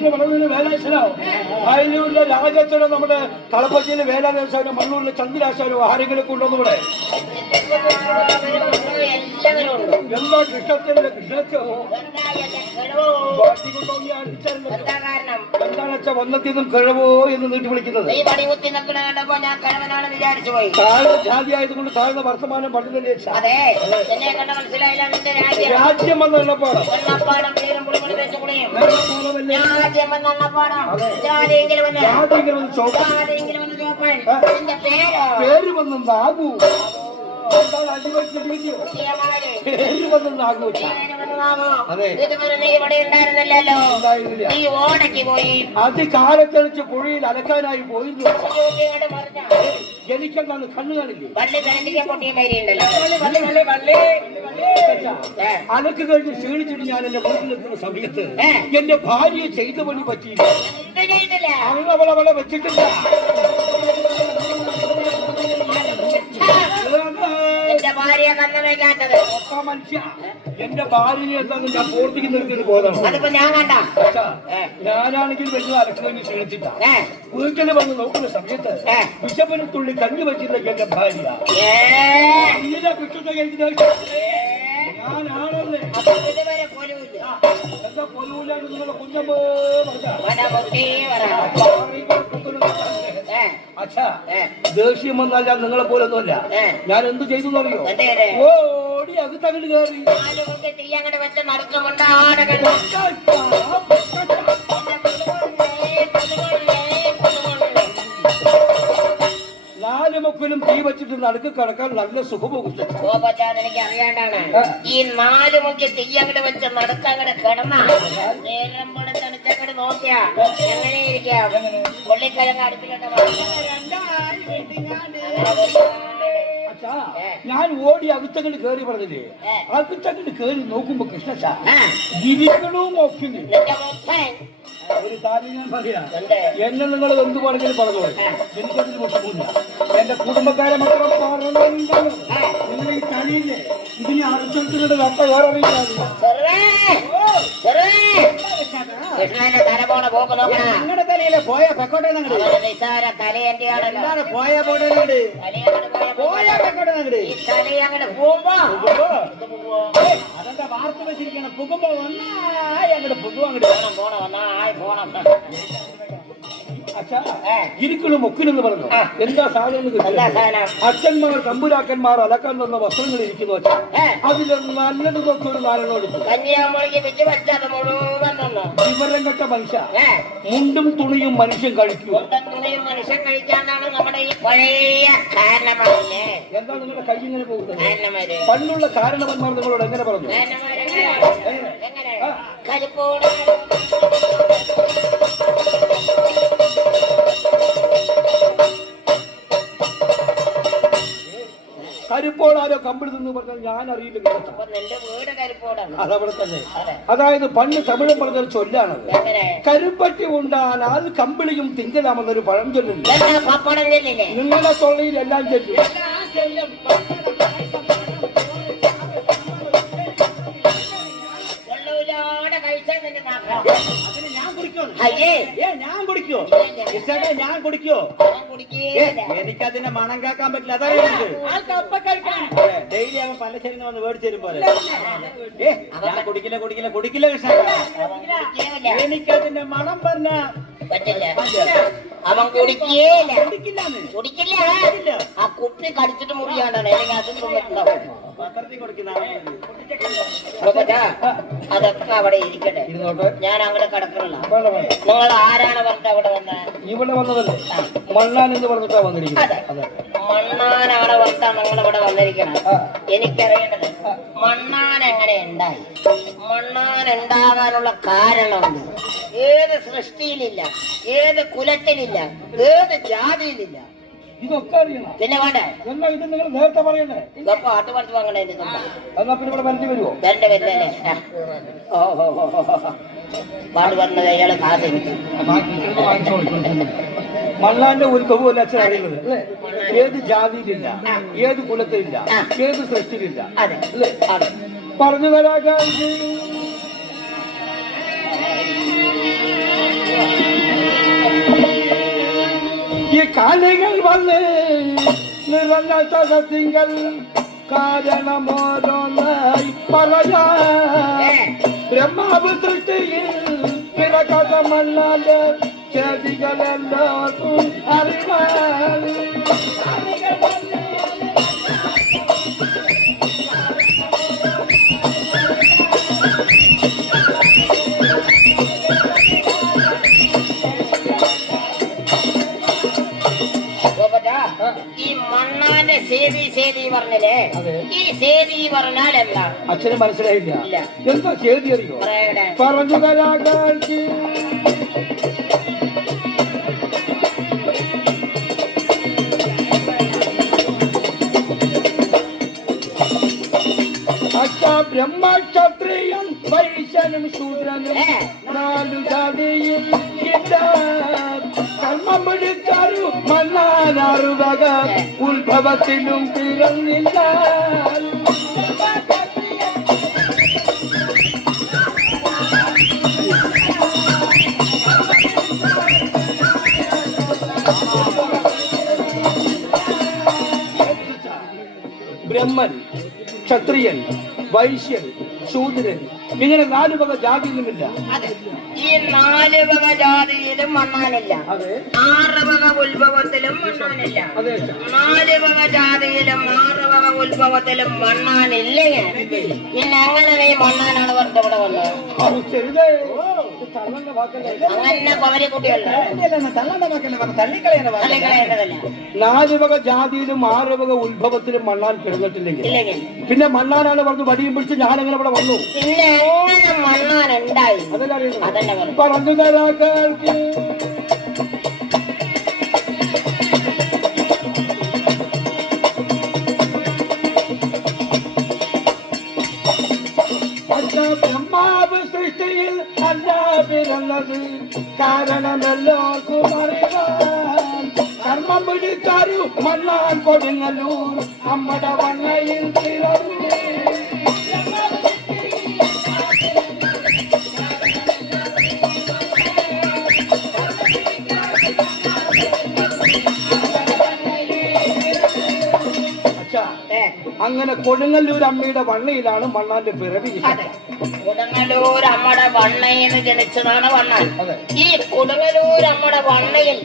വീട്ടിലെ വളവിലെ വേലാശ്വരോ അയലൂരിലെ രാജാശ്വരോ നമ്മുടെ കളപ്പച്ചിയിലെ വേലാദേശാനോ മണ്ണൂരിലെ ചന്ദ്രാശാനോ ആരെങ്കിലും കൊണ്ടുവന്നൂടെ? എന്താ കൃഷ്ണത്തിന്റെ കൃഷ്ണച്ചോ എന്താണ് വെച്ചാ വന്നത്തിന്നും കിഴവോ എന്ന് നീട്ടി വിളിക്കുന്നത്? ജാതി ആയതുകൊണ്ട് താഴ്ന്ന വർത്തമാനം പണ്ടുതന്നെ രാജ്യം വന്ന എണ്ണപ്പാടം പേര് വന്നാകൂ അതികാലത്തളിച്ച് പുഴയിൽ അലക്കാനായി പോയിരുന്നു. എനിക്കെന്താണ് കണ്ണു കാണില്ലേ? അലക്ക് കഴിഞ്ഞ് ക്ഷീണിച്ചിട്ട് ഞാൻ എന്റെ വീട്ടിലെത്തുന്ന സമയത്ത് എന്റെ ഭാര്യയെ ചെയ്ത പണി പറ്റിയില്ല. അവളെ വെച്ചിട്ടില്ല. എന്റെ ഭാര്യയെ എന്താ ഞാൻ പോർത്തിക്ക് നിർത്തിട്ട് പോയതാണ്. ഞാനാണെങ്കിൽ വലിയ അലക്ക് കഴിഞ്ഞ് ക്ഷീണിച്ചിട്ട വീട്ടിൽ വന്ന് നോക്കുന്ന സമയത്ത് വിശപ്പന് തുള്ളി കഞ്ഞി വെച്ചില്ല എന്റെ ഭാര്യ. കൃഷ്ണത്തെ കഴിക്കുന്ന ഞാനാണല്ലേ എന്താ കൊല്ലൂല നിങ്ങളുടെ കുഞ്ഞമ്മ അച്ഛാ ദേഷ്യം വന്നാൽ ഞാൻ നിങ്ങളെ പോലെ ഒന്നുമല്ല. ഞാൻ എന്ത് ചെയ്തു അറിയോ? ഓടി അകത്തങ്ങട് കയറി നാലുമൊക്കലും തീ വെച്ചിട്ട് നടുക്ക് കിടക്കാൻ നല്ല സുഖമോ എനിക്ക് അറിയാണ്ടാണ് ഈ നാലുമൊക്കെ തീ അങ്ങോട്ട് വെച്ച് നടുക്കങ്ങടെ കിടന്ന തണുത്തങ്ങോട്ട് നോക്കിയാ എങ്ങനെ ഇരിക്കാം? കൊള്ളിക്കിഴങ്ങ് അടുപ്പിലൊക്കെ ഞാൻ ഓടി അകത്തങ്ങട് കയറി പറഞ്ഞില്ലേ? അകത്തങ്ങട് കയറി നോക്കുമ്പോ കൃഷ്ണച്ചാ ഗിരികളും ഒക്കെ ഒരു കാര്യം ഞാൻ പറയാം. എന്നെ നിങ്ങൾ എന്ത് പറഞ്ഞാലും പറഞ്ഞോളൂ, എനിക്കതിന് വിഷമമില്ല. എന്റെ കുടുംബക്കാരെ മക്കളെ പറഞ്ഞാലും നിങ്ങൾ ഈ കളിയില്ലേ ഇതിന് അർച്ചനയുടെ കട്ട വേറെ നിങ്ങളുടെ തലയിലെ പോയ പെക്കോട്ടെ പോയ പോട്ടെ പോയ പെക്കോട്ടെ അതൊക്കെ വാർത്ത വെച്ചിരിക്കണം. പുകുമ്പോ വന്നായി അങ്ങോട്ട് പുകും അങ്ങോട്ട് പോണം. ഇരിക്കലും ഒക്കിലെന്ന് പറഞ്ഞു. എന്താ സാധനം? അച്ഛന്മാർ തമ്പുരാക്കന്മാർ അലക്കാൻ വന്ന വസ്ത്രങ്ങൾ ഇരിക്കുന്നു. അതിൽ നല്ലത് തൊട്ട് ഒരു നാലെണ്ണം എടുത്തു. വിവരം കെട്ട മനുഷ്യ മുണ്ടും തുണിയും മനുഷ്യൻ കഴിക്കൂ. എന്താ നിങ്ങളുടെ കൈ ഇങ്ങനെ പോകുന്നത്? പണ്ടുള്ള കാരണവന്മാർ നിങ്ങളോട് എങ്ങനെ പറഞ്ഞു? കരിപ്പോടാരോ കമ്പിടുന്നു പറഞ്ഞാൽ ഞാൻ അറിയില്ല. അതവിടെ തന്നെ. അതായത് പണ്ട് തമിഴ് പറഞ്ഞൊരു ചൊല്ലാണ്, കരുപ്പട്ടി ഉണ്ടാൽ കമ്പിളിയും തിങ്കലാമെന്നൊരു പഴഞ്ചൊല്ലുണ്ട്. നിങ്ങളുടെ തൊള്ളയിൽ എല്ലാം ചെല്ലും. ഞാൻ കുടിക്കോ? എനിക്കതിന്റെ മണം കേൾക്കാൻ പറ്റില്ല. അതായത് ഡെയിലി അവൻ പലചരന്ന് വന്ന് മേടിച്ചു തരും പോലെ. ഞാൻ കുടിക്കില്ല കൃഷ്ണ. എനിക്കതിന്റെ മണം പറഞ്ഞ അവൻ കുടിക്കില്ല. ആ കുപ്പി കടിച്ചിട്ട് മുറിയാണ്. അതൊക്കെ അവിടെ ഇരിക്കട്ടെ. ഞാൻ അങ്ങനെ കിടക്കണില്ല. നിങ്ങൾ ആരാണ് പറഞ്ഞിട്ട് അവിടെ ഇവിടെ വന്നതല്ലേ? മണ്ണാൻ എന്ന് പറഞ്ഞിട്ടാ വന്നിരിക്കുന്നത്. മണ്ണാനാണ് പറഞ്ഞാ നിങ്ങൾ ഇവിടെ വന്നിരിക്കണം. എനിക്കറിയേണ്ടത് മണ്ണാൻ എങ്ങനെ ഉണ്ടായി? മണ്ണാൻ ഉണ്ടാകാനുള്ള കാരണമുണ്ട്. ഏത് സൃഷ്ടിയിലില്ല, ഏത് കുലത്തിലില്ല, ഏത് ജാതിയിലില്ല. ഇതൊക്കെ അറിയണം. പിന്നെ വേണ്ടേ? എന്നാ ഇത് നിങ്ങൾ നേരത്തെ പറയണ്ടേ? ഇതൊക്കെ പാട്ട് പഠിച്ചു വാങ്ങണേ. എന്നാ പിന്നെ ഇവിടെ വരണ്ടി വരുമോ? വരണ്ട വരില്ലേ? പാട്ട് പറഞ്ഞത് അയാള് കാത്തിരിക്കും. മണ്ണാന്റെ ഉത്ഭവം അല്ല അച്ഛൻ അറിയുന്നത് അല്ലേ? ഏത് ജാതിയിലില്ല, ഏത് കുലത്തിലില്ല, ഏത് സൃഷ്ടിയിലില്ല അല്ലേ? പറഞ്ഞു തരാ. കാണികൾ വന്ന് നിറഞ്ഞ സദസ്സിങ്കൽ കാരണമോരോന്നായി പറയാ ബ്രഹ്മാവ് സൃഷ്ടിയിൽ പിറകഥ മണ്ണാല് ചെടികളെല്ലാവർക്കും അറിവാൻ ഈ മണ്ണാന്റെ സേതി പറഞ്ഞില്ലേ ഈ സേതി പറഞ്ഞാൽ എന്താണ് അച്ഛന് മനസ്സിലായില്ല എന്താ സേതി അറിയോ പറഞ്ഞു കലാകാർക്ക് ബ്രഹ്മക്ഷത്രിയം വൈശ്യനും ശൂദ്രനും നാലു ജാതിയിൽ കർമ്മം പിടിച്ചാരു മണ്ണാനാറുവക ഉത്ഭവത്തിലും പിറന്നില്ല ബ്രഹ്മൻ ക്ഷത്രിയൻ വൈശ്യൻ ശൂദ്രൻ ഇങ്ങനെ 4 വക ജാതിയിലുമില്ല ഈ 4 വക ജാതിയിലും മണ്ണാനില്ല 6 വക ഉത്ഭവത്തിലും മണ്ണാനില്ല 4 വക ജാതിയിലും 6 വക ഉത്ഭവത്തിലും മണ്ണാനില്ലെങ്കിൽ പിന്നെ എങ്ങനെ ഈ മണ്ണാനാണ് പറഞ്ഞിട്ട് ഇവിടെ വന്നത് അങ്ങനെ പവരെ കുട്ടികളുടെ 4 വക ജാതിയിലും 6 വക ഉത്ഭവത്തിലും മണ്ണാൻ കിടന്നിട്ടില്ലെങ്കിൽ പിന്നെ മണ്ണാനാണ് പറഞ്ഞു വടിയും പിടിച്ച് ഞാനെങ്ങനെ ഇവിടെ വന്നു പിന്നെ എങ്ങനെ മണ്ണാൻ ഉണ്ടായി പറഞ്ഞു തരാക്കാർക്ക് ബ്രഹ്മാവ് സൃഷ്ടിയിൽ അല്ല പിറന്നത് കാരണമെല്ലാവർക്കും അറിയാൻ കർമ്മം പിടിച്ചാരു മണ്ണാൻ കൊടുങ്ങല്ലൂർ അമ്മയുടെ വണ്ണയിൽ പിറന്നു അങ്ങനെ കൊടുങ്ങല്ലൂർ അമ്മയുടെ വണ്ണയിലാണ് മണ്ണാന്റെ പിറവി കൊടുങ്ങല്ലൂർ അമ്മയുടെ വണ്ണയിൽ ജനിച്ചതാണ് വണ്ണാൻ ഈ കൊടുങ്ങല്ലൂർ അമ്മയുടെ വണ്ണയിൽ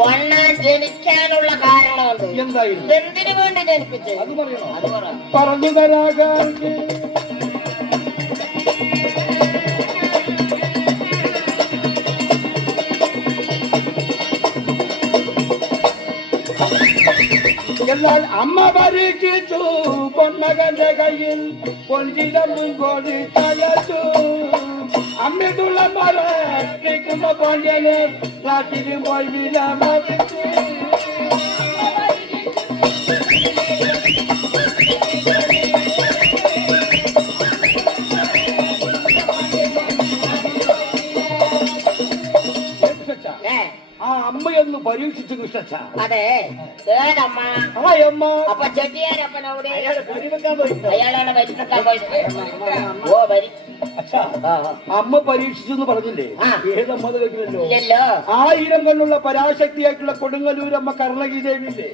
വണ്ണാൻ ജനിക്കാനുള്ള കാരണം എന്തായിരുന്നു എന്തിനു വേണ്ടി ജനിപ്പിച്ചത് അത് പറയണോ അത് പറഞ്ഞു തരാകാർക്ക് എന്നാൽ അമ്മ പരീക്ഷിച്ചു പൊന്മകന്റെ കയ്യിൽ പൊഞ്ചിടമ്പും കോടി തകർത്തു അമ്മയുള്ള മറിക്കുന്ന പൊഞ്ഞന് നാട്ടിലും പോയി വിലമറിച്ചു ആ അമ്മയൊന്ന് പരീക്ഷിച്ചു കൃഷ്ണ അതെ അപ്പൊ ചെട്ടിയാരപ്പനോട് അയാളാണ് പരിഷ്കരിക്കാൻ പോയത് അമ്മ പരീക്ഷിച്ചു എന്ന് പറഞ്ഞില്ലേ ഏതമ്മ കേൾക്കില്ലല്ലോ 1000 കൊണ്ടുള്ള പരാശക്തിയായിട്ടുള്ള കൊടുങ്ങല്ലൂരമ്മ കർണകി ദേവിയില്ലേ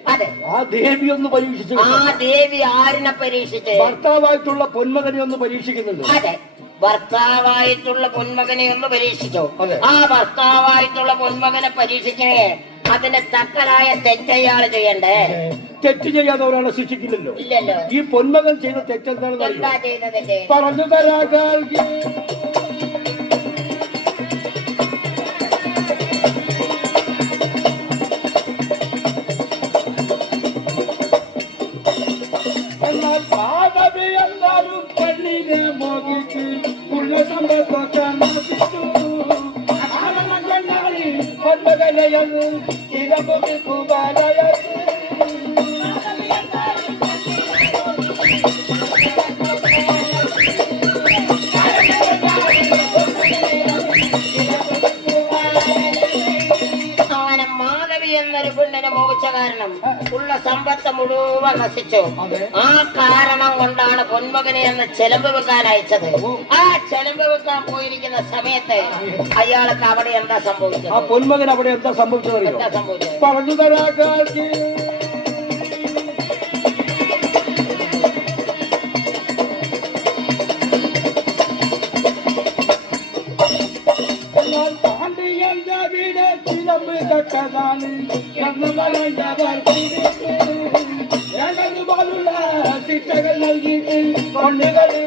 ആ ദേവി ഒന്ന് പരീക്ഷിച്ചു ആ ദേവി ആരിനെ പരീക്ഷിച്ച് ഭർത്താവായിട്ടുള്ള പൊന്മകനെ ഒന്ന് പരീക്ഷിക്കുന്നുണ്ട് അതെ ഭർത്താവായിട്ടുള്ള പൊന്മകനെ ഒന്ന് പരീക്ഷിച്ചു ആ ഭർത്താവായിട്ടുള്ള പൊന്മകനെ പരീക്ഷിക്കണേ അതിന് തക്കതായ തെറ്റയാള് ചെയ്യണ്ടേ തെറ്റ് ചെയ്യാതെ ഒരാളെ ശിക്ഷിക്കില്ലല്ലോ ഇല്ലല്ലോ ഈ പൊന്മകൻ ചെയ്ത തെറ്റെന്താണെന്ന് എന്താ ചെയ്യുന്നതിന്റെ പറഞ്ഞു തരാകാർക്ക് എന്നാൽ പാദവി എല്ലാരും പെണ്ണിനെ മോഹിച്ച് പുണ്യസമ്പത്തൊക്കെ മോഹിച്ചു പൊന്മകനെയെന്ന് ഇരമ്പുകി കുബാലയത്ത് അങ്ങനെ മാധവി എന്നൊരു പെണ്ണിനെ മോഹിച്ച കാരണം ഉള്ള സമ്പത്ത് മുഴുവൻ നശിച്ചു. ആ കാരണം കൊണ്ടാണ് പൊന്മകനെ എന്ന് ചെലമ്പ് വെക്കാൻ അയച്ചത്. ആ ചെലമ്പ് വെക്കാൻ പോയിരിക്കുന്ന സമയത്ത് അയാൾക്ക് അവിടെ എന്താ സംഭവിച്ചത്? ആ പൊന്മകൻ അവിടെ എന്താ സംഭവിച്ചത്? എന്താ സംഭവിച്ചത്? പറഞ്ഞു തരാക്കാർക്ക് ശിക്ഷകൾ നൽകിയിട്ട് കൊണ്ടുകളിൽ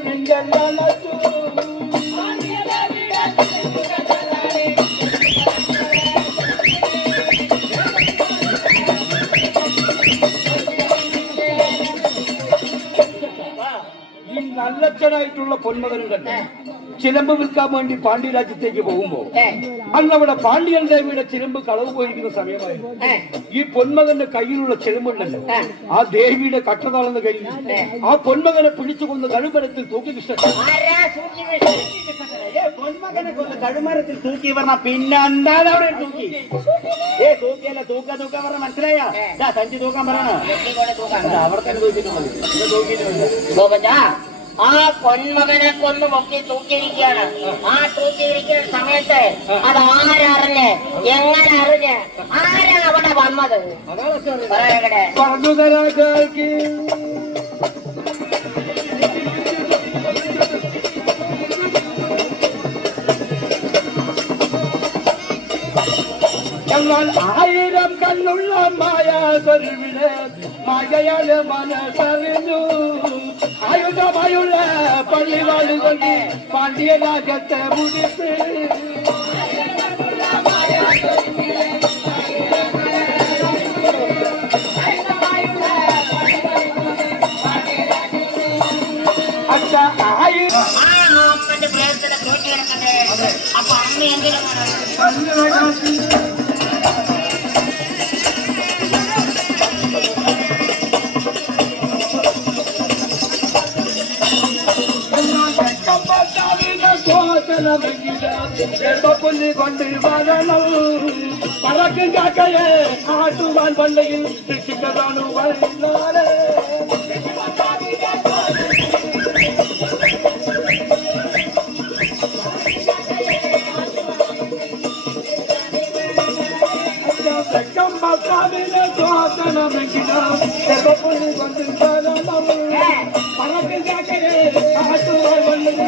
ഈ നല്ലച്ഛനായിട്ടുള്ള പൊന്മകനുണ്ടല്ലേ ചിലമ്പ് വിൽക്കാൻ വേണ്ടി പാണ്ഡ്യ രാജ്യത്തേക്ക് പോകുമ്പോ അന്ന് അവിടെ പാണ്ഡ്യൻ ദേവിയുടെ ചിലമ്പ് കളവ് പോയിരിക്കുന്ന സമയമായിരുന്നു. ഈ പൊന്മകന്റെ കയ്യിലുള്ള ചിലമ്പുണ്ടല്ലോ ആ ദേവിയുടെ കട്ടതാളെന്ന് കഴിഞ്ഞു ആ പൊന്മകനെ പിടിച്ചുകൊന്ന് കഴുമരത്തിൽ തൂക്കി പൊന്മകനെ കൊന്ന് കഴുമരത്തിൽ തൂക്കി പറഞ്ഞ പിന്നെ എന്താണ് അവിടെ തൂക്കി? തൂക്കിയല്ല തൂക്ക പറഞ്ഞ മനസ്സിലായ സഞ്ചി തൂക്കാൻ പറയണോ? അവിടെ തന്നെ തൂക്കിയിട്ടുണ്ട്. ആ പൊന്മകനെ കൊന്ന് പൊക്കി തൂക്കിയിരിക്കുകയാണ്. ആ തൂക്കിയിരിക്കുന്ന സമയത്ത് അത് ആരറിഞ്ഞ് എങ്ങനെ അറിഞ്ഞ് ആരാ അവിടെ വന്നത്? പറഞ്ഞു തരാക്കാർക്ക് എന്നാൽ 1000 കണ്ണുള്ള മായാതൊരുവിലെ മായയാല് മനസ്സറിഞ്ഞു ആയുധമായുള്ള പള്ളിവാളുകൊണ്ട് പാണ്ഡ്യ രാജ്യത്തെ മുടിപ്പ് അപ്പൊ അമ്മ എന്തിനാണ് പുല്ലി കൊണ്ട് വരണം പറക്കും കാക്കയെ ആട്ടുവാൻ പള്ളയിൽ ശിക്ഷിക്കതാണ് വഴിനാളെ ഭർത്താവിനെ സ്വാതനമെങ്കിലും പുല്ലി കൊണ്ട് വരണം പറക്കും കാക്കയെ ആട്ടുവാൻ പള്ളയിൽ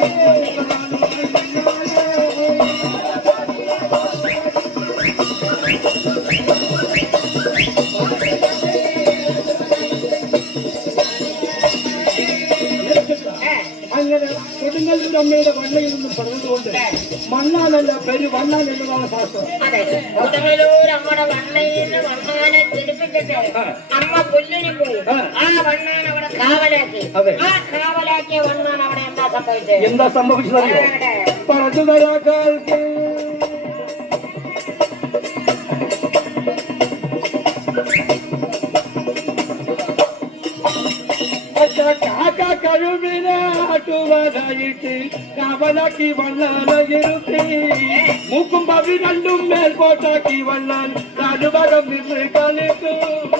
അങ്ങനെ കൊടുങ്ങല്ലൂർ അമ്മയുടെ വണ്ണയിൽ നിന്നും പറഞ്ഞതുകൊണ്ട് മണ്ണാനല്ല പെരു വണ്ണാൻ എന്നതാണ് ശാസ്ത്രം. അമ്മയുടെ വണ്ണയിൽ വണ്ണാനെ തിരിപ്പിച്ചിട്ട് അമ്മ പുല്ലിന് പോയി. ആ വണ്ണാൻ അവിടെ കാവലാക്കി. ആ കാവലാക്കിയ വണ്ണാൻ അവിടെ എന്താ സംഭവിച്ചതറിയോ? പറഞ്ഞു തരാക്കാർക്ക് കാക്ക കഴുവിനെ ആട്ടുവാനായിട്ട് കാവലാക്കി വണ്ണാനയിരുത്തി മൂക്കും പവി രണ്ടും മേൽപോട്ടാക്കി വണ്ണാൻ നാലുഭാഗം നിന്ന് കളിക്കും.